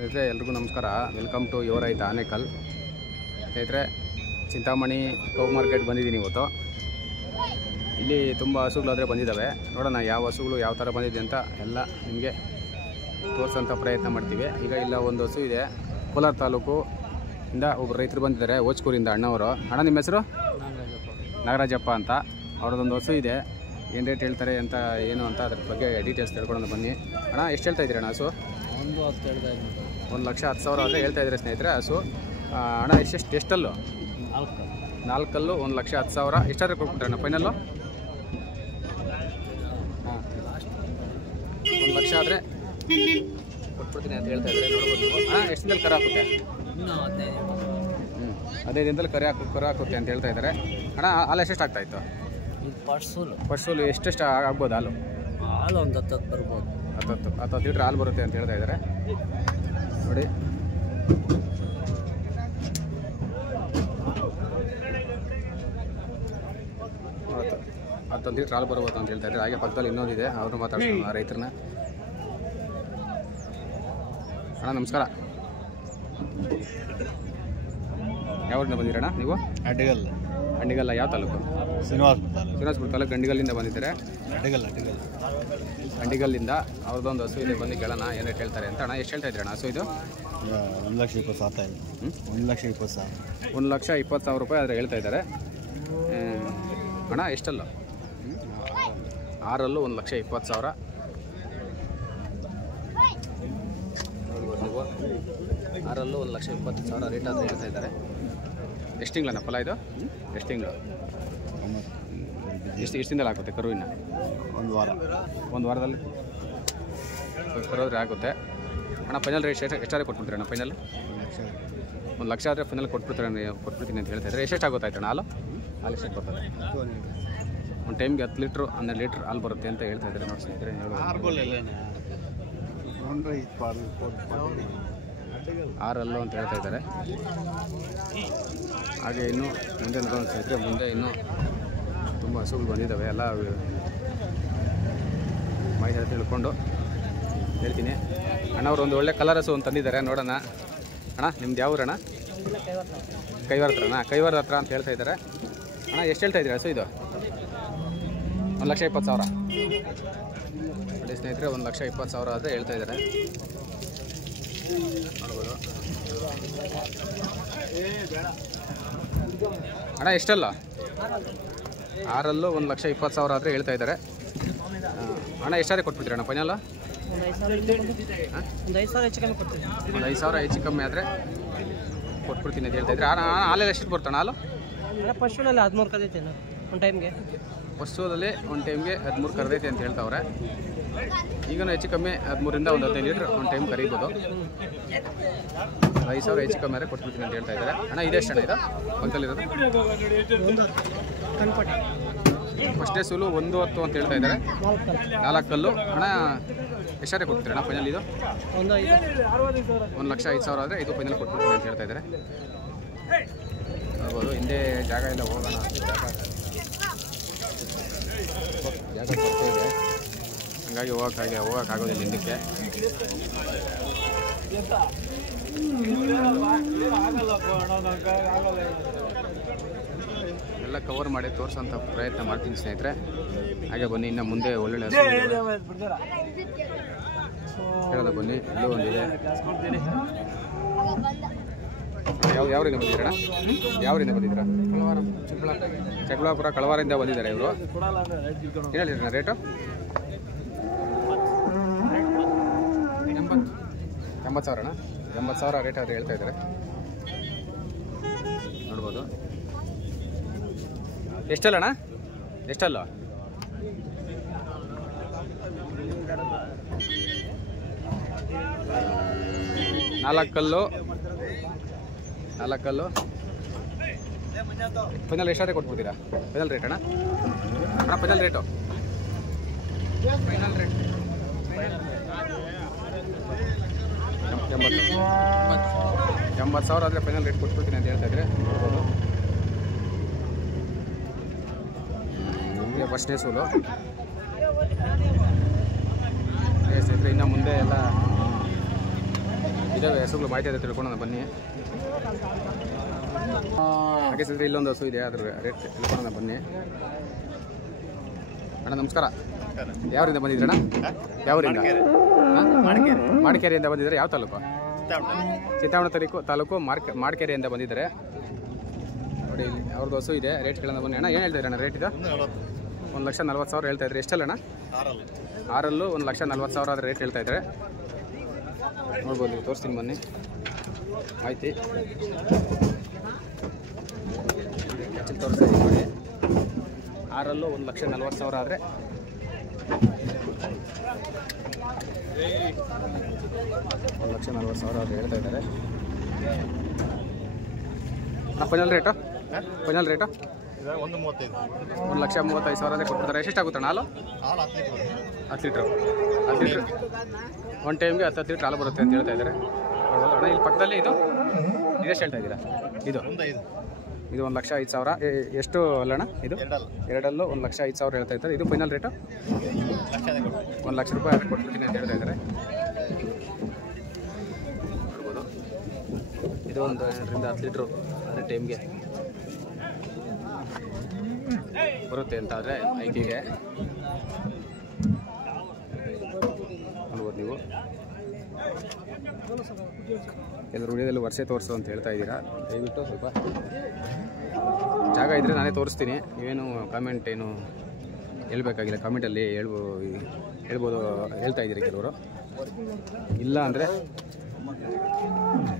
ಸ್ನೇಹಿತರೆ ಎಲ್ರಿಗೂ ನಮಸ್ಕಾರ. ವೆಲ್ಕಮ್ ಟು ಯುವರ್ ರೈತ ಆನೇಕಲ್. ಸ್ನೇಹಿತರೆ, ಚಿಂತಾಮಣಿ ಕೌ ಮಾರ್ಕೆಟ್ ಬಂದಿದ್ದೀನಿ ಇವತ್ತು. ಇಲ್ಲಿ ತುಂಬ ಹಸುಗಳಾದರೆ ಬಂದಿದ್ದಾವೆ. ನೋಡೋಣ ಯಾವ ಹಸುಗಳು ಯಾವ ಥರ ಬಂದಿದೆ ಅಂತ ಎಲ್ಲ ನಿಮಗೆ ತೋರಿಸೋಂಥ ಪ್ರಯತ್ನ ಮಾಡ್ತೀವಿ. ಈಗ ಇಲ್ಲ ಒಂದು ಹಸು ಇದೆ, ಕೋಲಾರ ತಾಲೂಕು ಇಂದ ಒಬ್ಬರು ರೈತರು ಬಂದಿದ್ದಾರೆ, ಓಚ್ಕೂರಿಂದ ಅಣ್ಣವರು. ಅಣ್ಣ ನಿಮ್ಮ ಹೆಸರು? ನಾಗರಾಜಪ್ಪ ಅಂತ. ಅವ್ರದ್ದೊಂದು ಹಸು ಇದೆ, ಏನು ರೇಟ್ ಹೇಳ್ತಾರೆ ಅಂತ ಏನು ಅಂತ ಅದ್ರ ಬಗ್ಗೆ ಡೀಟೇಲ್ಸ್ ತಿಳ್ಕೊಳ್ಳೋಣ ಬನ್ನಿ. ಅಣ್ಣ ಎಷ್ಟು ಹೇಳ್ತಾ ಇದ್ದೀರಿ ಅಣ್ಣ ಹಸು? 1,10,000 ಆದರೆ ಹೇಳ್ತಾ ಇದ್ದಾರೆ ಸ್ನೇಹಿತರೆ ಹಸು. ಅಣ್ಣ ಎಷ್ಟಲ್ಲು? 4 1,10,000. ಎಷ್ಟಾದರೆ ಕೊಟ್ಬಿಟ್ರೆ ಅಣ್ಣ ಫೈನಲ್ಲು? 1,00,000 ಆದರೆ ಕೊಟ್ಬಿಡ್ತೀನಿ ಅಂತ ಹೇಳ್ತಾ ಇದ್ದಾರೆ. ನೋಡ್ಬೋದು ನೀವು. ಎಷ್ಟು ದಿನದಲ್ಲಿ ಕರ ಹಾಕುತ್ತೆ? 15 ದಿನದಲ್ಲಿ ಕರ ಹಾಕುತ್ತೆ ಅಂತ ಹೇಳ್ತಾ ಇದ್ದಾರೆ. ಅಣ್ಣ ಹಾಲು ಎಷ್ಟೆಷ್ಟು ಆಗ್ತಾಯಿತ್ತು? ಫಸ್ಟು ಎಷ್ಟೆಷ್ಟು ಆಗ್ಬೋದು ಹಾಲು? ಒಂದು 10 ಬರ್ಬೋದು. 10 ಲೀಟ್ರ್ ಹಾಲು ಬರುತ್ತೆ ಅಂತ ಹೇಳ್ತಾ ಇದ್ದಾರೆ. ನೋಡಿ, ಹತ್ತು ಲೀಟ್ರ್ ಹಾಲು ಬರ್ಬೋದು ಅಂತ ಹೇಳ್ತಾ ಇದ್ದಾರೆ. ಹಾಗೆ ಪಕ್ಕದಲ್ಲಿ ಇನ್ನೊಂದಿದೆ, ಅವರು ಮಾತಾಡ್ತಾರೆ ರೈತರನ್ನ. ಅಣ್ಣ ನಮಸ್ಕಾರ. ಯಾವ್ರಿಂದ ಬಂದಿರಣ್ಣ ನೀವು? ಅಂಡಿಗಲ್ಲ. ಯಾವ ತಾಲೂಕು? ಶ್ರೀನಿವಾಸಪುರ ತಾಲೂಕು ಗಂಡಿಗಲ್ಲಿಂದ ಬಂದಿದ್ದಾರೆ. ಅಂಡಿಗಲ್ಲಿಂದ ಅವ್ರದ್ದೊಂದು ಹಸು ಇದೆ, ಬಂದು ಕೇಳೋಣ ಏನು ರೇಟ್ ಹೇಳ್ತಾರೆ ಅಂತ. ಅಣ್ಣ ಎಷ್ಟು ಹೇಳ್ತಾ ಇದ್ದೀರಿ ಅಣ್ಣ ಹಸು ಇದು? 1,20,000. 1,20,000 ರೂಪಾಯಿ ಆದರೆ ಹೇಳ್ತಾ ಇದ್ದಾರೆ. ಅಣ್ಣ ಎಷ್ಟಲ್ಲ? 6 1,20,000. ನೋಡ್ಬೋದು ನೀವು, 6 1,20,000 ರೇಟ್ ಆದರೆ ಹೇಳ್ತಾ ಇದ್ದಾರೆ. ಎಷ್ಟು ತಿಂಗಳಣ್ಣ ಫಲ ಇದು? ಎಷ್ಟು ತಿಂಗಳು? ಎಷ್ಟು ದಿನದಲ್ಲಿ ಆಗುತ್ತೆ ಕರುವಿನ? ಒಂದು ವಾರದಲ್ಲಿ ಕರೋದ್ರೆ ಆಗುತ್ತೆ. ಅಣ್ಣ ಫೈನಲ್ ರೇಟ್ ಎಷ್ಟಾದ್ರೆ ಕೊಟ್ಬಿಡ್ತೀರ ಅಣ್ಣ? ಫೈನಲ್ 1,00,000 ಆದರೆ ಫೈನಲ್ ಕೊಟ್ಬಿಡ್ತೀನಿ ಅಂತ ಹೇಳ್ತಾ ಇದ್ದಾರೆ. ಎಷ್ಟು ಆಗುತ್ತಾಯ್ತು ಅಣ್ಣ ಹಾಲು? ಎಷ್ಟು ಬರ್ತದೆ? ಒಂದು ಟೈಮ್ಗೆ 10 ಲೀಟ್ರು 12 ಲೀಟ್ರ್ ಹಾಲು ಬರುತ್ತೆ ಅಂತ ಹೇಳ್ತಾ ಇದ್ದಾರೆ. ನೋಡಿ ಸ್ನೇಹಿತರೆ, 6 ಅಂತ ಹೇಳ್ತಾ ಇದ್ದಾರೆ. ಹಾಗೆ ಇನ್ನೂ ಮುಂದೆ ನೋಡೋಣ ಸ್ನೇಹಿತರೆ, ಮುಂದೆ ಇನ್ನೂ ತುಂಬ ಹಸುಗಳು ಬಂದಿದ್ದಾವೆ. ಎಲ್ಲ ಮಾಹಿತಿ ತಿಳ್ಕೊಂಡು ಹೇಳ್ತೀನಿ. ಅಣ್ಣವ್ರು ಒಂದು ಒಳ್ಳೆ ಕಲರ್ ಹಸು ಒಂದು ತಂದಿದ್ದಾರೆ, ನೋಡೋಣ. ಅಣ್ಣ ನಿಮ್ದು ಯಾವ ಊರಣ್ಣ? ಕೈವಾರ ಹತ್ರ ಅಂತ ಹೇಳ್ತಾ ಇದ್ದಾರೆ. ಅಣ್ಣ ಎಷ್ಟು ಹೇಳ್ತಾ ಇದ್ದೀರಿ ಹಸು ಇದು? 1,20,000. ನೋಡಿ ಸ್ನೇಹಿತರೆ, 1,20,000 ಆದರೆ ಹೇಳ್ತಾ ಇದ್ದಾರೆ. ನೋಡ್ಬೋದು. ಅಣ್ಣ ಎಷ್ಟಲ್ಲ? 6 1,20,000 ಆದರೆ ಹೇಳ್ತಾ ಇದ್ದಾರೆ. ಅಣ್ಣ ಎಷ್ಟಾದ್ರೆ ಕೊಟ್ಬಿಡ್ತೀರಿ ಅಣ್ಣ ಫೈನಲ್? ಒಂದು 5,000 ಹೆಚ್ಚು ಕಮ್ಮಿ ಕೊಡ್ತೀನಿ. ಒಂದು 5,000 ಹೆಚ್ಚು ಕಮ್ಮಿ ಆದರೆ ಕೊಟ್ಬಿಡ್ತೀನಿ ಅಂತ ಹೇಳ್ತಾ ಇದ್ದಾರೆ. ಹಾಲೆಲ್ಲ ಎಷ್ಟು ಬರ್ತಾನೆ ಹಾಲು? ಪಶುವಲ್ಲಿ 13 ಕದೈತೆ ಒಂದು ಟೈಮ್ಗೆ. ಪಶುವಲ್ಲಿ ಒಂದು ಟೈಮ್ಗೆ 13 ಕರೆದೈತೆ ಅಂತ ಹೇಳ್ತಾವ್ರೆ. ಈಗಲೂ ಹೆಚ್ಚು ಕಮ್ಮಿ 13ರಿಂದ ಒಂದು 15 ಲೀಟ್ರ್ ಒಂದು ಟೈಮ್ ಕರೀಬೋದು. 5,000 ಹೆಚ್ಚು ಕಮ್ಮಿ ಆದರೆ ಕೊಟ್ಬಿಡ್ತೀನಿ ಅಂತ ಹೇಳ್ತಾ ಇದ್ದಾರೆ. ಅಣ್ಣ ಇದೆಷ್ಟು ಅಣ್ಣ ಇದು ಪಕ್ಕದಲ್ಲಿರೋದು? ಫಸ್ಟೇ ಸೂಲು 1,10 ಅಂತ ಹೇಳ್ತಾ ಇದ್ದಾರೆ. 4 ಕಲ್ಲು. ಅಣ್ಣ ಎಷ್ಟಾರೆ ಕೊಡ್ತೀರಿ ಅಣ್ಣ ಫೈನಲ್ ಇದು? 1,05,000 ಆದರೆ ಇದು ಫೈನಲ್ ಕೊಟ್ಬಿಡ್ತೀನಿ ಅಂತ ಹೇಳ್ತಾ ಇದ್ದಾರೆ. ನೋಡ್ಬೋದು, ಹಿಂದೆ ಜಾಗ ಎಲ್ಲ ಹೋಗೋಣ. ಜಾಗ ಬರ್ತಾ ಇದೆ, ಹಂಗಾಗಿ ಹೋಗೋಕ್ಕಾಗೋದಿಲ್ಲ ಹಿಂದಕ್ಕೆ. ಎಲ್ಲ ಕವರ್ ಮಾಡಿ ತೋರಿಸೋಂಥ ಪ್ರಯತ್ನ ಮಾಡ್ತೀನಿ ಸ್ನೇಹಿತರೆ. ಹಾಗೆ ಬನ್ನಿ, ಇನ್ನು ಮುಂದೆ ಒಳ್ಳೊಳ್ಳೆ ಹೇಳೋದ ಬನ್ನಿ. ಇಲ್ಲೂ ಒಂದಿದೆ. ಯಾವರಿಂದ ಬಂದಿದ್ದೀರಾ? ಯಾವರಿಂದ ಬಂದಿದ್ದೀರಾ? ಚಿಕ್ಕಬಳ್ಳಾಪುರ ಕಳವಾರದಿಂದ ಬಂದಿದ್ದಾರೆ ಇವರು. ಏನು ಹೇಳಿದ್ರಣ್ಣ ರೇಟು? 80,000 ಅಣ್ಣ. 80,000 ರೇಟ್ ಆದರೆ ಹೇಳ್ತಾ ಇದ್ದಾರೆ. ನೋಡ್ಬೋದು. ಎಷ್ಟಲ್ಲ ಅಣ್ಣ? ಎಷ್ಟಲ್ಲ? 4 ಕಲ್ಲು. ಫೈನಲ್ ಎಷ್ಟಾದ್ರೆ ಕೊಟ್ಬಿಡ್ತೀರಾ? ಫೈನಲ್ ರೇಟ್ ಅಣ್ಣ? Final rate? 80,000 ಆದರೆ ಫೈನಲ್ ರೇಟ್ ಕೊಟ್ಬಿಡ್ತೀನಿ ಅಂತ ಹೇಳ್ತಾ ಇದ್ರೆ. ನೋಡ್ಬೋದು, ಫಸ್ಟ್ನೇ ಸೂಲು. ಸ್ನೇಹಿತರೆ, ಇನ್ನು ಮುಂದೆ ಎಲ್ಲ ಇದಾವೆ ಹಸುಗಳು ಮಾಹಿತಿ ಇದೆ ತಿಳ್ಕೊಳ್ಳೋಣ ಬನ್ನಿ. ಹಾಗೆ ಸಿದ್ರೆ ಇಲ್ಲೊಂದು ಹಸು ಇದೆ, ಅದ್ರ ರೇಟ್ ತಿಳ್ಕೊಳ್ಳೋಣ ಬನ್ನಿ. ಅಣ್ಣ ನಮಸ್ಕಾರ, ಯಾವರಿಂದ ಬಂದಿದ್ರಣ್ಣ? ಯಾವರಿಂದ? ಮಾಡಿಕೆರೆಯಿಂದ ಬಂದಿದ್ದಾರೆ. ಯಾವ ತಾಲೂಕು? ಚಿಂತಾಮಣಿ ತಾಲೂಕು ಮಾಡಿಕೆರೆಯಿಂದ ಬಂದಿದ್ದಾರೆ. ನೋಡಿ ಇಲ್ಲಿ ಅವ್ರದ್ದು ಹಸು ಇದೆ, ರೇಟ್ಗಳನ್ನು ಬನ್ನಿ. ಅಣ್ಣ ಏನು ಹೇಳ್ತಾ ಇದ್ರಣ್ಣ ರೇಟ್ ಇದು? 1,40,000 ಹೇಳ್ತಾ ಇದ್ರಿ. ಎಷ್ಟಲ್ಲ ಅಣ್ಣ? 6 1,40,000 ಆದರೆ ರೇಟ್ ಹೇಳ್ತಾ ಇದ್ದಾರೆ. ನೋಡ್ಬೋದು, ನೀವು ತೋರಿಸ್ತೀನಿ ಬನ್ನಿ ಆಯ್ತು. ತೋರಿಸ್ತೀನಿ ನೋಡಿ. 6 1,40,000 ಆದರೆ 1,40,000 ಆದರೆ ಹೇಳ್ತಾ ಇದ್ದಾರೆ. Final rate? 1,35,000 ಆದರೆ ಕೊಡ್ತಾರೆ. ಎಷ್ಟಾಗುತ್ತೆ ಹಾಲು? 10 ಲೀಟ್ರು. 10 ಲೀಟ್ರ್ ಒಂದು ಟೈಮ್ಗೆ 10 ಲೀಟ್ರ್ ಹಾಲು ಬರುತ್ತೆ ಅಂತ ಹೇಳ್ತಾ ಇದ್ದಾರೆ. ಅಣ್ಣ ಇಲ್ಲಿ ಪಕ್ಕದಲ್ಲಿ ಇದೆಷ್ಟು ಹೇಳ್ತಾ ಇದ್ದೀರಾ? ಇದು 1,05,000. ಎಷ್ಟು ಅಲ್ಲಣ್ಣ ಇದು? 2 1,05,000 ಹೇಳ್ತಾ ಇದ್ದಾರೆ. ಇದು ಫೈನಲ್ ರೇಟು? 1,00,000 ರೂಪಾಯಿ ಆದರೆ ಕೊಟ್ಬಿಡ್ತೀನಿ ಅಂತ ಹೇಳ್ತಾ ಇದ್ದಾರೆ. ನೋಡ್ಬೋದು, ಇದು ಒಂದು 8ರಿಂದ 10 ಲೀಟ್ರು ಅಂದರೆ ಟೈಮ್ಗೆ ಬರುತ್ತೆ ಅಂತ ಆದರೆ ಐಕಿಗೆ ನೋಡ್ಬೋದು ನೀವು. ಎಲ್ಲರೂ ವಿಡಿಯೋದಲ್ಲಿ ವರ್ಷೆ ತೋರಿಸು ಅಂತ ಹೇಳ್ತಾ ಇದ್ದೀರಾ. ದಯವಿಟ್ಟು ಸ್ವಲ್ಪ ಜಾಗ ಇದ್ದರೆ ನಾನೇ ತೋರಿಸ್ತೀನಿ. ನೀವೇನು ಕಾಮೆಂಟ್ ಏನು ಹೇಳ್ಬೇಕಾಗಿಲ್ಲ, ಕಾಮೆಂಟಲ್ಲಿ ಹೇಳ್ಬೋದು ಹೇಳ್ತಾ ಇದ್ದೀರಿ ಕೆಲವರು. ಇಲ್ಲ ಅಂದರೆ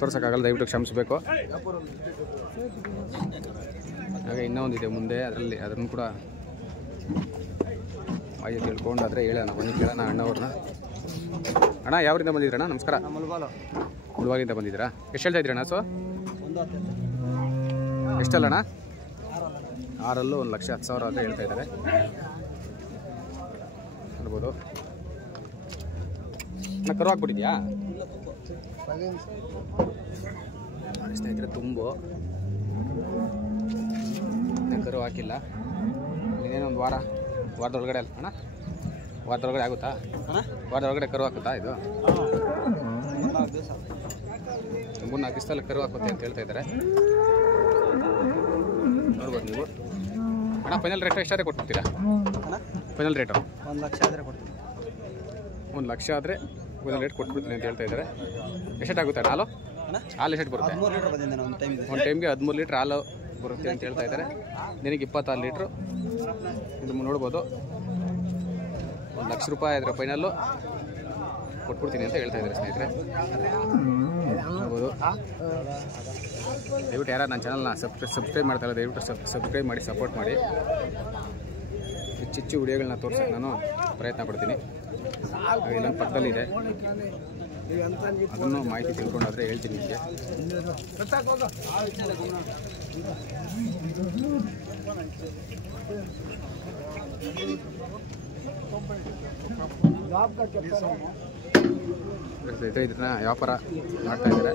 ತೋರ್ಸೋಕ್ಕಾಗಲ್ಲ, ದಯವಿಟ್ಟು ಕ್ಷಮಿಸಬೇಕು. ಹಾಗೆ ಇನ್ನೊಂದಿದೆ ಮುಂದೆ, ಅದನ್ನು ಕೂಡ ಮಾಹಿತಿ ತಿಳ್ಕೊಂಡು ಆದರೆ ಹೇಳೋಣ ಬನ್ನಿ, ಕೇಳೋಣ ಅಣ್ಣವ್ರನ್ನ. ಅಣ್ಣ ಯಾವರಿಂದ ಬಂದಿದ್ದೀರಣ್ಣ? ನಮಸ್ಕಾರ. ಮುಳಬಾಗಿಲಿಂದ ಬಂದಿದ್ದೀರಾ? ಎಷ್ಟು ಹೇಳ್ತಾ ಇದ್ದೀರಣ್ಣ? ಎಷ್ಟಲ್ಲಣ್ಣ? 6 1,10,000 ಅಂತ ಹೇಳ್ತಾ ಇದ್ದಾರೆ. ನೋಡ್ಬೋದು. ಅಣ್ಣ ಕರು ಹಾಕ್ಬಿಟ್ಟಿದ್ಯಾ ಸ್ನೇಹಿತರೆ? ತುಂಬು ಕರು ಹಾಕಿಲ್ಲ. ಇನ್ನೇನು ಒಂದು ವಾರದೊಳಗಡೆ ಅಲ್ಲ ಅಣ್ಣ? ವಾರದೊಳಗಡೆ ಆಗುತ್ತಾ? ವಾರದೊಳಗಡೆ ಕರು ಹಾಕುತ್ತಾ ಇದು? 3-4 ದಿವಸದಲ್ಲಿ ಕರು ಹಾಕುತ್ತೆ ಅಂತ ಹೇಳ್ತಾ ಇದ್ದಾರೆ. ನೋಡ್ಬೋದು ನೀವು. ಅಣ್ಣ ಫೈನಲ್ ರೇಟ್ ಎಷ್ಟಾದರೆ ಕೊಟ್ಬಿಡ್ತೀರಾ? ಫೈನಲ್ ರೇಟು 1,00,000 ಆದರೆ ಕೊಡ್ತೀನಿ. 1,00,000 ಆದರೆ ಫೈನಲ್ ರೇಟ್ ಕೊಟ್ಬಿಡ್ತೀನಿ ಅಂತ ಹೇಳ್ತಾ ಇದ್ದಾರೆ. ಎಷ್ಟಾಗುತ್ತೆ ಹಾಲು? ಎಷ್ಟು ಬರುತ್ತೆ? 13 ಲೀಟ್ರ್ ಬಂದಿದೆ ಒಂದು ಟೈಮ್ಗೆ 13 ಲೀಟ್ರ್ ಹಾಲು ಬರುತ್ತೆ ಅಂತ ಹೇಳ್ತಾ ಇದ್ದಾರೆ. ದಿನಕ್ಕೆ 26 ಲೀಟ್ರು. ಇದು ನೋಡ್ಬೋದು. 1,00,000 ರೂಪಾಯಿ ಆದರೆ ಫೈನಲ್ಲು ಕೊಟ್ಬಿಡ್ತೀನಿ ಅಂತ ಹೇಳ್ತಾ ಇದ್ದಾರೆ ಸ್ನೇಹಿತರೆ. ನೋಡ್ಬೋದು. ದಯವಿಟ್ಟು ಯಾರು ನನ್ನ ಚಾನಲ್ನ ಸಬ್ಸ್ಕ್ರೈಬ್ ಮಾಡ್ತಾರೆ, ದಯವಿಟ್ಟು ಸಬ್ಸ್ಕ್ರೈಬ್ ಮಾಡಿ ಸಪೋರ್ಟ್ ಮಾಡಿ. ಹೆಚ್ಚು ವಿಡಿಯೋಗಳನ್ನ ತೋರ್ಸೋಕ್ಕೆ ನಾನು ಪ್ರಯತ್ನ ಪಡ್ತೀನಿ. ಇಲ್ಲೊಂದು ಪಕ್ಕದಲ್ಲಿದೆ, ಅದನ್ನು ಮಾಹಿತಿ ತಿಳ್ಕೊಂಡಾದರೆ ಹೇಳ್ತೀನಿ ನಿಮಗೆ. ಇದನ್ನ ವ್ಯಾಪಾರ ಮಾಡ್ತಾ ಇದ್ದಾರೆ.